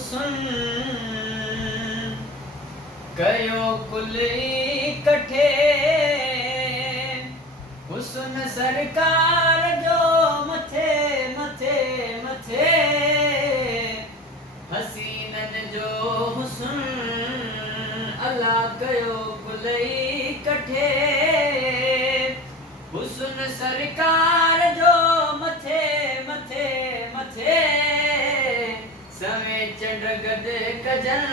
हुस्न कयो कुल इकट्ठे हुस्न सरकार जो मथे मथे मथे हसीनन जो हुस्न अल्लाह कयो कुल इकट्ठे हुस्न सरकार जो मथे मथे मथे समय चढ़गद कजन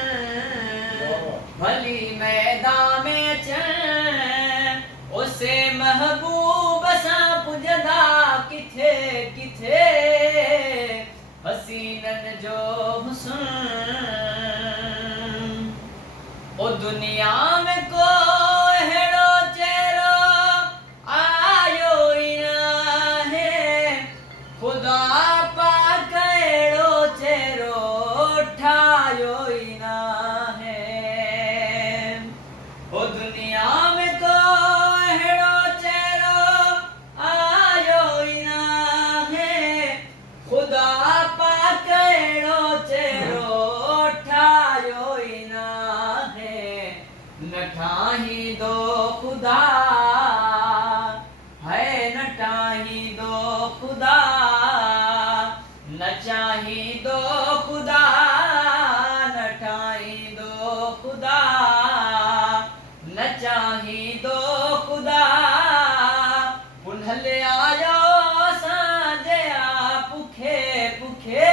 भली मैदान में चल उसे महबूब सा पुजदा किथे किथे हसीनन जो हुस्न ओ दुनिया में को हेड़ो चेहरो आयो ही ना है खुदा पाक हेड़ो चेहरो ठायो ही ना है ओ दुनिया में को हेड़ो चेहरो आयो ही ना है खुदा पाक हेड़ो चेहरो ठायो ही ना न ठाही दो खुदा है न ठाही दो खुदा न चाही दो खुदा न ठाही दो खुदा न चाही दो खुदा पुनहले आयो सांझे पुखे पुखे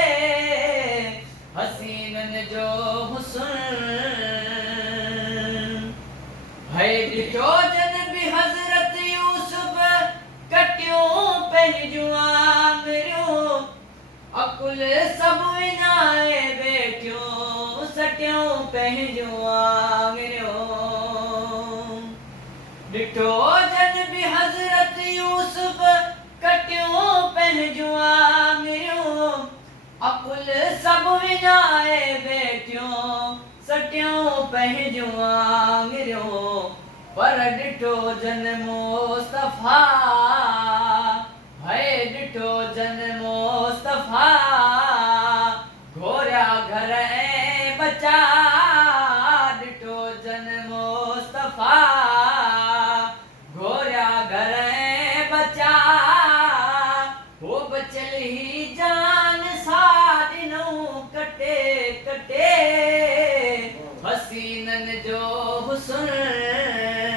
हसीनन जो हुस्न है ॾिठो जन भी हज़रत यूसुफ कटियूं पंहिंजूं आङिरियूं अकुल सभु विञाए वेठियूं सटियूं पंहिंजूं आङिरियूं ॾिठो जन भी हज़रत यूसुफ कटियूं पंहिंजूं आङिरियूं अकुल सभु विञाए वेठियूं सटियूं पंहिंजूं आङिरियूं पर ॾिठो जन मुस्तफ़ा है ॾिठो जन मुस्तफ़ा घोरिया घर ऐं बचा ॾिठो जन मुस्तफ़ा घोरिया घर ऐं बचा हो बचल ही जान सा ॾिनऊं कटे कटे हसीनन जो हुस्न